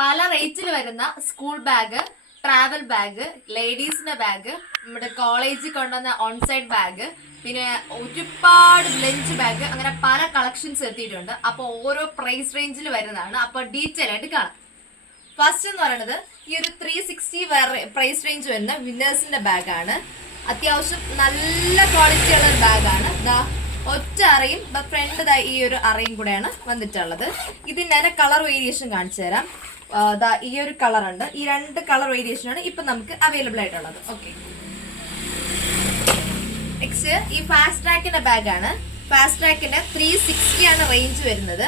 പല റേറ്റിൽ വരുന്ന സ്കൂൾ ബാഗ് ട്രാവൽ ബാഗ് ലേഡീസിന്റെ ബാഗ് നമ്മുടെ കോളേജിൽ കൊണ്ടുവന്ന ഓൺസൈഡ് ബാഗ് പിന്നെ ഒരുപാട് ലഞ്ച് ബാഗ് അങ്ങനെ പല കളക്ഷൻസ് എത്തിയിട്ടുണ്ട്. അപ്പോൾ ഓരോ പ്രൈസ് റേഞ്ചിൽ വരുന്നതാണ്. അപ്പോൾ ഡീറ്റെയിൽ ആയിട്ട് കാണാം. ഫസ്റ്റ് എന്ന് പറയുന്നത് ഈ ഒരു ത്രീ സിക്സ്റ്റി പ്രൈസ് റേഞ്ച് വരുന്ന വിന്നേഴ്സിന്റെ ബാഗാണ് അത്യാവശ്യം നല്ല ക്വാളിറ്റി ഉള്ള ഒരു ബാഗാണ് ദാ ഒറ്റ അറയും ഫ്രണ്ട് ഈ ഒരു അറയും കൂടെയാണ് വന്നിട്ടുള്ളത്. ഇതിന്റെ കളർ വേരിയേഷൻ കാണിച്ചു തരാം ഈ ഒരു കളർ ഉണ്ട്. ഈ രണ്ട് കളർ വേരിയേഷൻ ആണ് ഇപ്പൊ നമുക്ക് അവൈലബിൾ ആയിട്ടുള്ളത്. ഓക്കെ നെക്സ്റ്റ് ഈ ഫാസ്റ്റ് ട്രാക്കിന്റെ ബാഗാണ് ഫാസ്റ്റ് ട്രാക്കിന്റെ ത്രീ സിക്സ്റ്റി ആണ് റേഞ്ച് വരുന്നത്.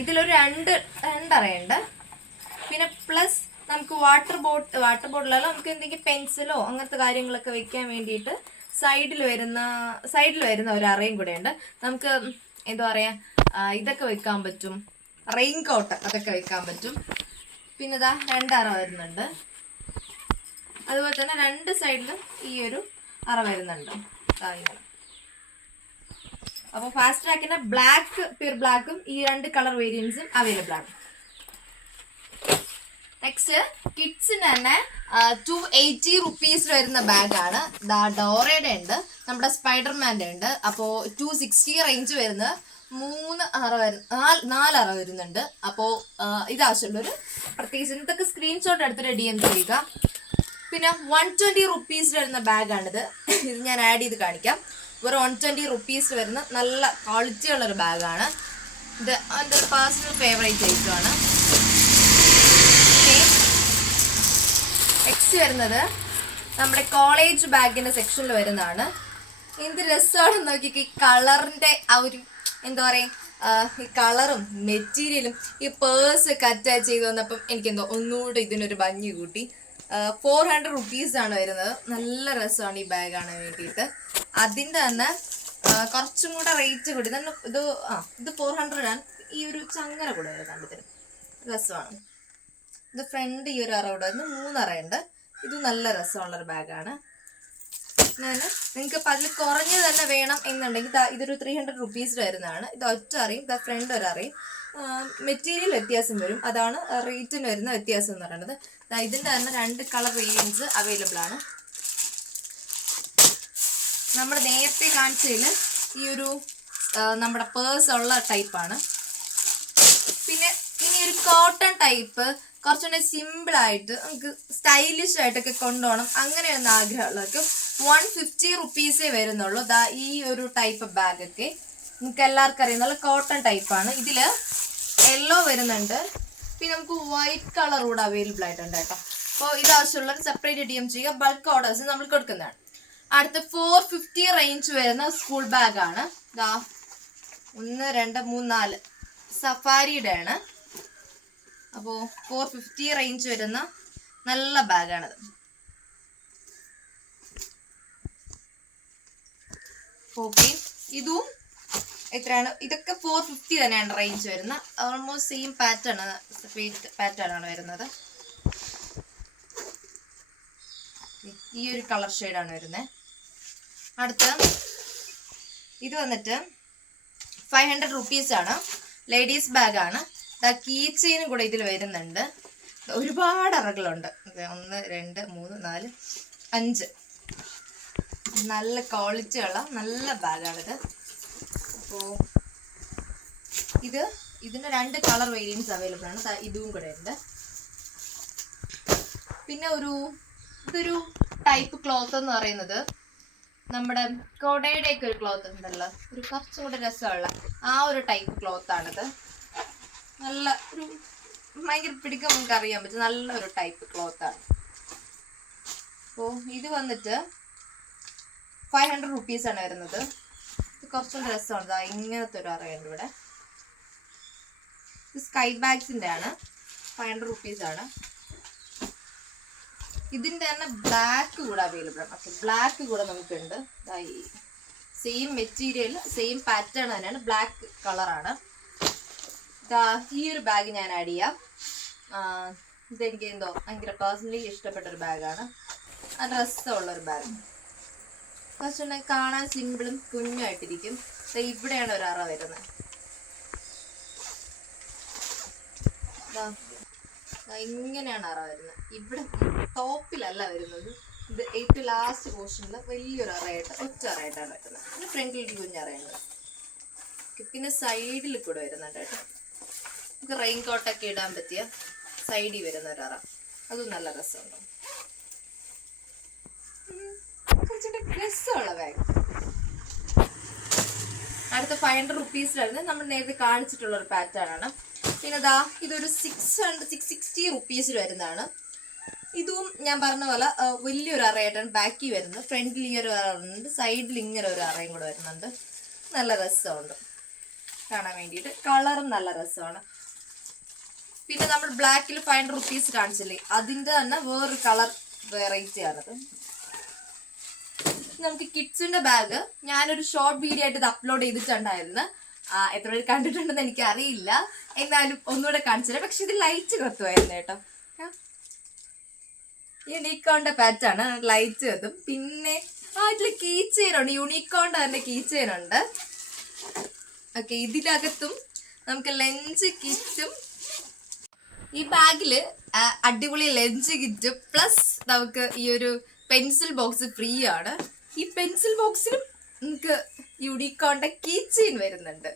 ഇതിലൊരു രണ്ട് രണ്ടറയുണ്ട് പിന്നെ പ്ലസ് നമുക്ക് വാട്ടർ ബോട്ട് വാട്ടർ ബോട്ടിലല്ല നമുക്ക് എന്തെങ്കിലും പെൻസിലോ അങ്ങനത്തെ കാര്യങ്ങളൊക്കെ വെക്കാൻ വേണ്ടിയിട്ട് സൈഡിൽ വരുന്ന സൈഡിൽ വരുന്ന ഒരു അറയും കൂടെ ഉണ്ട്. നമുക്ക് എന്താ പറയാ ഇതൊക്കെ വെക്കാൻ പറ്റും. റെയിൻ കോട്ട് അതൊക്കെ വെക്കാൻ പറ്റും. പിന്നെ ഇതാ രണ്ടറ വരുന്നുണ്ട്. അതുപോലെ തന്നെ രണ്ട് സൈഡിലും ഈ ഒരു അറ വരുന്നുണ്ട്. ഇങ്ങനെ. അപ്പോൾ ഫാസ്റ്റ് ട്രാക്കിന്റെ ബ്ലാക്ക് പ്യൂർ ബ്ലാക്കും ഈ രണ്ട് കളർ വേരിയൻസും അവൈലബിൾ ആണ്. നെക്സ്റ്റ് കിഡ്സിന് തന്നെ ടു എയ്റ്റി റുപ്പീസ് വരുന്ന ബാഗാണ്. ദാ ഡോറയുടെ ഉണ്ട് നമ്മുടെ സ്പൈഡർമാന്റെ ഉണ്ട്. അപ്പോൾ ടു സിക്സ്റ്റി റേഞ്ച് വരുന്ന മൂന്ന് അറ വരു- നാല് അറ വരുന്നുണ്ട്. അപ്പോൾ ഇത് ആവശ്യമുള്ളൊരു പ്രത്യേകിച്ച് ഇതൊക്കെ സ്ക്രീൻഷോട്ട് എടുത്തിട്ട് ഡി എം ചെയ്യുക. പിന്നെ വൺ ട്വന്റി റുപ്പീസ് വരുന്ന ബാഗാണിത്. ഇത് ഞാൻ ആഡ് ചെയ്ത് കാണിക്കാം. ഒരു വൺ ട്വന്റി റുപ്പീസ് വരുന്ന നല്ല ക്വാളിറ്റി ഉള്ളൊരു ബാഗാണ്. ഇത് എന്റെ പേഴ്സണൽ ഫേവറേറ്റ് ഐറ്റമാണ് നെക്സ്റ്റ് വരുന്നത് നമ്മുടെ കോളേജ് ബാഗിന്റെ സെക്ഷനിൽ വരുന്നതാണ്. എന്ത് രസമാണെന്ന് നോക്കിക്ക് ഈ കളറിന്റെ ആ ഒരു എന്താ പറയാ ഈ കളറും മെറ്റീരിയലും ഈ പേഴ്സ് അറ്റാച്ച് ചെയ്ത് വന്നപ്പം എനിക്കെന്തോ ഒന്നുകൂടെ ഇതിനൊരു ഭംഗി കൂട്ടി. ഫോർ ഹൺഡ്രഡ് റുപ്പീസ് ആണ് വരുന്നത്. നല്ല രസമാണ് ഈ ബാഗ് കാണാൻ വേണ്ടിയിട്ട്. അതിന്റെ തന്നെ കുറച്ചും കൂടെ റേറ്റ് കൂടി. തന്നെ ഇത് ആ ഇത് ഫോർ ഹൺഡ്രഡ് ആണ്. ഈ ഒരു ചങ്ങല കൂടെ കണ്ടിട്ട് രസമാണ്. ഇത് ഫ്രണ്ട് ഈ ഒരു അറ കൂടെ മൂന്ന് അറയുണ്ട് ഇത് നല്ല രസമുള്ളൊരു ബാഗാണ്. ഞാൻ നിങ്ങൾക്ക് ഇപ്പം അതിൽ തന്നെ വേണം എന്നുണ്ടെങ്കിൽ ഇതൊരു ത്രീ ഹൺഡ്രഡ് റുപ്പീസ് വരുന്നതാണ്. ഇത് ഒറ്റ അറിയും ദാ ഫ്രണ്ട് ഒരു അറിയും. മെറ്റീരിയൽ വ്യത്യാസം വരും. അതാണ് റേറ്റിന് വരുന്ന വ്യത്യാസം എന്ന് പറയുന്നത്. ഇതിന്റെ തന്നെ രണ്ട് കളർ റേഞ്ച് അവൈലബിൾ ആണ്. നമ്മൾ നേരത്തെ കാണിച്ചതിൽ ഈ ഒരു നമ്മുടെ പേഴ്സ് ഉള്ള ടൈപ്പാണ് പിന്നെ ഇനി ഒരു കോട്ടൺ ടൈപ്പ് കുറച്ചുകൂടെ സിമ്പിൾ ആയിട്ട് നമുക്ക് സ്റ്റൈലിഷ് ആയിട്ടൊക്കെ കൊണ്ടുപോകണം. അങ്ങനെയൊന്ന് ആഗ്രഹമുള്ളവർക്കും വൺ ഫിഫ്റ്റി റുപ്പീസേ വരുന്നുള്ളൂ. ദാ ഈ ഒരു ടൈപ്പ് ബാഗൊക്കെ നമുക്ക് എല്ലാവർക്കും അറിയാം നല്ല കോട്ടൺ ടൈപ്പാണ് ഇതിൽ യെല്ലോ വരുന്നുണ്ട്. പിന്നെ നമുക്ക് വൈറ്റ് കളർ കൂടെ അവൈലബിൾ ആയിട്ടുണ്ട് കേട്ടോ. അപ്പോൾ ഇത് ആവശ്യമുള്ളവർ സെപ്പറേറ്റ് ഡി എം ചെയ്യുക. ബൾക്ക് ഓർഡേഴ്സ് നമ്മൾ കൊടുക്കുന്നതാണ്. അടുത്ത ഫോർ ഫിഫ്റ്റി റേഞ്ച് വരുന്ന സ്കൂൾ ബാഗാണ് ദാ ഒന്ന് രണ്ട് മൂന്ന് നാല്. സഫാരിയുടെ ആണ് അപ്പോൾ ഫോർ ഫിഫ്റ്റി റേഞ്ച് വരുന്ന നല്ല ബാഗാണിത് ഓക്കെ ഇതും എത്രയാണ്? ഇതൊക്കെ ഫോർ ഫിഫ്റ്റി തന്നെയാണ് റേഞ്ച് വരുന്നത് ഓൾമോസ്റ്റ് സെയിം പാറ്റേൺ പാറ്റേൺ ആണ് വരുന്നത്. ഈ ഒരു കളർ ഷെയ്ഡാണ് വരുന്നത് അടുത്ത ഇത് വന്നിട്ട് ഫൈവ് ഹൺഡ്രഡ് റുപ്പീസ് ആണ്. ലേഡീസ് ബാഗാണ് കീ ചെയിനും കൂടെ ഇതിൽ വരുന്നുണ്ട്. ഒരുപാട് അറകളുണ്ട്. ഒന്ന് രണ്ട് മൂന്ന് നാല് അഞ്ച്. നല്ല ക്വാളിറ്റി ഉള്ള നല്ല ബാഗാണിത്. അപ്പോൾ ഇത് ഇതിന് രണ്ട് കളർ വേരിയൻസ് അവൈലബിൾ ആണ്. ഇതും കൂടെ ഉണ്ട്. പിന്നെ ഒരു ഇതൊരു ടൈപ്പ് ക്ലോത്ത് എന്ന് പറയുന്നത് നമ്മുടെ കൊടയുടെ ഒക്കെ ഒരു ക്ലോത്ത് ഉണ്ടല്ലോ. ഒരു കുറച്ചും കൂടെ രസമുള്ള ആ ഒരു ടൈപ്പ് ക്ലോത്ത് ആണിത് നല്ല ഒരു ഭയങ്കര പിടിക്കാൻ നമുക്ക് അറിയാൻ പറ്റും. നല്ല ഒരു ടൈപ്പ് ക്ലോത്ത് ആണ്. അപ്പോൾ ഇത് വന്നിട്ട് ഫൈവ് ഹൺഡ്രഡ് റുപ്പീസ് ആണ് വരുന്നത്. ഇത് കുറച്ചും രസമാണ്. ഇങ്ങനത്തെ ഒരു അറിയുണ്ട് ഇവിടെ. ഇത് സ്കൈ ബാഗ്സിന്റെ ആണ്. ഫൈവ് ഹൺഡ്രഡ് റുപ്പീസ് ആണ്. ഇതിന്റെ തന്നെ ബ്ലാക്ക് കൂടെ അവൈലബിൾ ആണ്. ഓക്കെ ബ്ലാക്ക് കൂടെ നമുക്കുണ്ട്. സെയിം മെറ്റീരിയൽ സെയിം പാറ്റേൺ തന്നെയാണ്. ബ്ലാക്ക് കളറാണ് ഈ ഒരു ബാഗ് ഞാൻ ആഡ് ചെയ്യാം. ഇതെനിക്ക് എന്തോ ഭയങ്കര പേഴ്സണലി ഇഷ്ടപ്പെട്ട ഒരു ബാഗാണ് ഒരു ബാഗ് പക്ഷേ കാണാൻ സിമ്പിളും കുഞ്ഞുമായിട്ടിരിക്കും ഇവിടെയാണ് ഒരു അറ വരുന്നത്. ഇങ്ങനെയാണ് അറ വരുന്നത്. ഇവിടെ ടോപ്പിലല്ല വരുന്നത്. ഇത് ഏറ്റവും ലാസ്റ്റ് പോർഷനിൽ വലിയൊരു അറയായിട്ട് ഒറ്റ അറയായിട്ടാണ് വരുന്നത്. ഫ്രണ്ടിൽ കുഞ്ഞറയുണ്ട് പിന്നെ സൈഡിൽ കൂടെ വരുന്നുണ്ട് കേട്ടോ. നമുക്ക് റെയിൻ കോട്ടൊക്കെ ഇടാൻ പറ്റിയ സൈഡിൽ വരുന്ന ഒരു അറ. അതും നല്ല രസമുണ്ട്. രസമുള്ള ബാഗ് അടുത്ത ഫൈവ് ഹൺഡ്രഡ് റുപ്പീസിലായിരുന്നു നമ്മൾ നേരത്തെ കാണിച്ചിട്ടുള്ള ഒരു പാറ്റേൺ ആണ്. പിന്നെ ദാ ഇതൊരു സിക്സ് ഹൺഡ്രഡ് സിക്സ് സിക്സ്റ്റി റുപ്പീസിൽ വരുന്നതാണ്. ഇതും ഞാൻ പറഞ്ഞ പോലെ വലിയൊരു അറയായിട്ടാണ് ബാക്കിൽ വരുന്നത്. ഫ്രണ്ടിൽ ഈ ഒരു അറ ഉണ്ട് സൈഡിൽ ഇങ്ങനെ ഒരു അറയും കൂടെ വരുന്നുണ്ട്. നല്ല രസമുണ്ട്. കാണാൻ വേണ്ടിയിട്ട്. കളറും നല്ല രസമാണ്. പിന്നെ നമ്മൾ ബ്ലാക്കിൽ ഫൈവ് ഹൺഡ്രഡ് റുപ്പീസ് കാണിച്ചില്ലേ? അതിന്റെ തന്നെ വേറൊരു കളർ വെറൈറ്റി ആണത് നമുക്ക് കിഡ്സിന്റെ ബാഗ് ഞാനൊരു ഷോർട്ട് വീഡിയോ ആയിട്ട് ഇത് അപ്ലോഡ് ചെയ്തിട്ടുണ്ടായിരുന്നു. എത്ര പേര് കണ്ടിട്ടുണ്ടെന്ന് എനിക്ക് അറിയില്ല എന്നാലും ഒന്നുകൂടെ കാണിച്ചില്ല പക്ഷെ ഇത് ലൈറ്റ് കത്തുമായിരുന്നു കേട്ടോ. യൂണിക്കോണിന്റെ പാറ്റാണ് ലൈറ്റ് കത്തും. പിന്നെ ആ ഇതിൽ കീ യുണീക്കോണിന്റെ തന്നെ കീ ഓക്കെ ഇതിനകത്തും നമുക്ക് ലഞ്ച് കിറ്റും ഈ ബാഗിൽ അടിപൊളി ലഞ്ച് കിറ്റ് പ്ലസ് നമുക്ക് ഈ ഒരു പെൻസിൽ ബോക്സ് ഫ്രീ ആണ്. ഈ പെൻസിൽ ബോക്സിലും നമുക്ക് യുഡിക്കോണ്ടെ കീ ചെയിൻ വരുന്നുണ്ട്.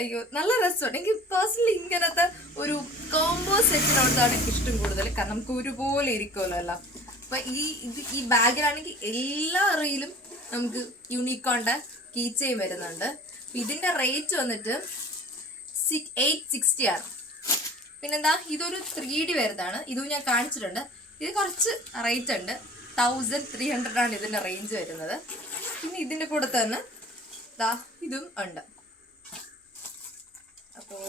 അയ്യോ നല്ല രസമാണ്. എനിക്ക് പേഴ്സണലി ഇങ്ങനത്തെ ഒരു കോംബോ സെറ്റിനോടാണ് എനിക്ക് ഇഷ്ടം കൂടുതൽ. കാരണം നമുക്ക് ഒരുപോലെ ഇരിക്കുമല്ലോ എല്ലാം. അപ്പൊ ഈ ഇത് ഈ ബാഗിലാണെങ്കിൽ എല്ലാ അറിയിലും നമുക്ക് യൂണിക്കോണിന്റെ കീ വരുന്നുണ്ട്. ഇതിന്റെ റേറ്റ് വന്നിട്ട് എയ്റ്റ് സിക്സ്റ്റി ആണ്. പിന്നെന്താ ഇതൊരു ത്രീ ഡി വരുന്നതാണ്. ഇതും ഞാൻ കാണിച്ചിട്ടുണ്ട്. ഇത് കുറച്ച് റേറ്റ് ഉണ്ട്. തൗസൻഡ് ത്രീ ഹൺഡ്രഡ് ആണ് ഇതിന്റെ റേഞ്ച് വരുന്നത്. പിന്നെ ഇതിന്റെ കൂടെ തന്നെ ദാ ഇതും ഉണ്ട്. അപ്പോൾ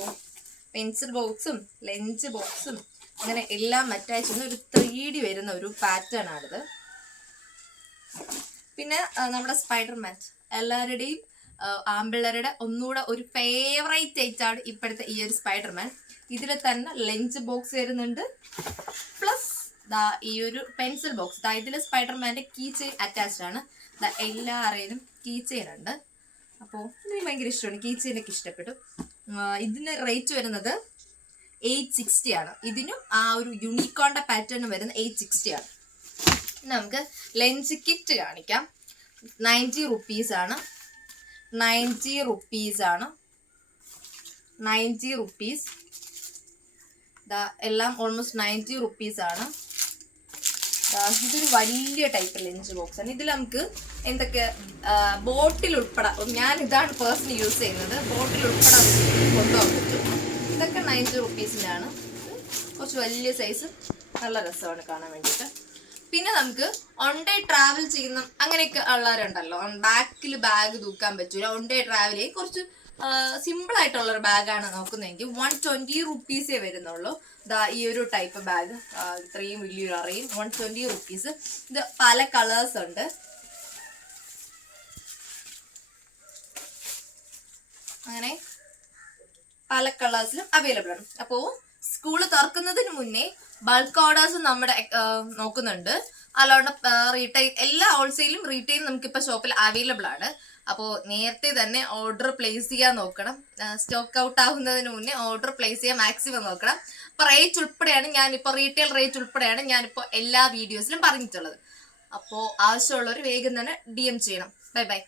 പെൻസിൽ ബോക്സും ലഞ്ച് ബോക്സും അങ്ങനെ എല്ലാം അറ്റാച്ച് ചെയ്യുന്ന ഒരു ത്രീ ഡി വരുന്ന ഒരു പാറ്റേൺ ആണിത്. പിന്നെ നമ്മുടെ സ്പൈഡർ മാറ്റ് എല്ലാവരുടെയും ആമ്പിള്ളേരുടെ ഒന്നുകൂടെ ഒരു ഫേവറേറ്റ് ആയിട്ടാണ് ഇപ്പോഴത്തെ ഈ ഒരു സ്പൈഡർമാൻ ഇതിൽ തന്നെ ലഞ്ച് ബോക്സ് വരുന്നുണ്ട്. പ്ലസ് ദാ ഈ ഒരു പെൻസിൽ ബോക്സ് ദാ ഇതിൽ സ്പൈഡർമാന്റെ കീ ചെയിൻ അറ്റാച്ച്ഡ് ആണ്. ദാ എല്ലാ അറയിലും കീ ചെയിൻ ഉണ്ട്. അപ്പോൾ എനിക്ക് ഭയങ്കര ഇഷ്ടമാണ്. കീ ചെയിനൊക്കെ ഇഷ്ടപ്പെട്ടു. ഇതിന് റേറ്റ് വരുന്നത് എയ്റ്റ് സിക്സ്റ്റി ആണ്. ഇതിനും ആ ഒരു യൂണിക്കോണിന്റെ പാറ്റേൺ വരുന്നത് എയ്റ്റ് സിക്സ്റ്റി ആണ്. നമുക്ക് ലഞ്ച് കിറ്റ് കാണിക്കാം. നയന്റി റുപ്പീസ് ആണ്. നയന്റി റുപ്പീസ് ആണ്. Ninety rupees. എല്ലാം ഓൾമോസ്റ്റ് നയന്റി റുപ്പീസ് ആണ്. ദാ ഇതൊരു വലിയ ടൈപ്പ് ലഞ്ച് ബോക്സ് ആണ്. ഇതിൽ നമുക്ക് എന്തൊക്കെ ബോട്ടിൽ ഉൾപ്പെടാം ഞാൻ ഇതാണ് പേഴ്സണലി യൂസ് ചെയ്യുന്നത്. ബോട്ടിൽ ഉൾപ്പെടാൻ കൊണ്ടുപോകാൻ പറ്റും. ഇതൊക്കെ നയന്റി റുപ്പീസിന്റെ ആണ്. കുറച്ച് വലിയ സൈസ് നല്ല രസമാണ് കാണാൻ വേണ്ടിയിട്ട്. പിന്നെ നമുക്ക് ഓൺ ഡേ ട്രാവൽ ചെയ്യുന്ന അങ്ങനെയൊക്കെ ഉള്ളവരുണ്ടല്ലോ. ബാക്കിൽ ബാഗ് തൂക്കാൻ പറ്റൂല. ഓൺ ഡേ ട്രാവൽ ചെയ്യും കുറച്ച് സിമ്പിൾ ആയിട്ടുള്ള ഒരു ബാഗാണ് നോക്കുന്നതെങ്കിൽ വൺ ട്വന്റി റുപ്പീസേ വരുന്നുള്ളൂ. ദാ ഈ ഒരു ടൈപ്പ് ബാഗ് ഇത്രയും വലിയൊരു അറിയും വൺ ട്വന്റി റുപ്പീസ് ഇത് പല കളേഴ്സ് ഉണ്ട്. അങ്ങനെ പല കളേഴ്സിലും അവൈലബിൾ ആണ്. അപ്പോൾ സ്കൂൾ തുറക്കുന്നതിന് മുന്നേ ബൾക്ക് ഓർഡേഴ്സ് നമ്മുടെ നോക്കുന്നുണ്ട്. അല്ലാണ്ട് റീറ്റെയിൽ എല്ലാ ഹോൾസെയിലും റീറ്റെയിലും നമുക്കിപ്പോൾ ഷോപ്പിൽ അവൈലബിൾ ആണ്. അപ്പോൾ നേരത്തെ തന്നെ ഓർഡർ പ്ലേസ് ചെയ്യാൻ നോക്കണം. സ്റ്റോക്ക് ഔട്ട് ആവുന്നതിന് മുന്നേ ഓർഡർ പ്ലേസ് ചെയ്യാൻ മാക്സിമം നോക്കണം. അപ്പോൾ റേറ്റ് ഉൾപ്പെടെയാണ് ഞാനിപ്പോൾ റീറ്റെയിൽ റേറ്റ് ഉൾപ്പെടെയാണ് ഞാനിപ്പോൾ എല്ലാ വീഡിയോസിലും പറഞ്ഞിട്ടുള്ളത്. അപ്പോൾ ആവശ്യമുള്ളവർ വേഗം തന്നെ ഡി എം ചെയ്യണം. Bye bye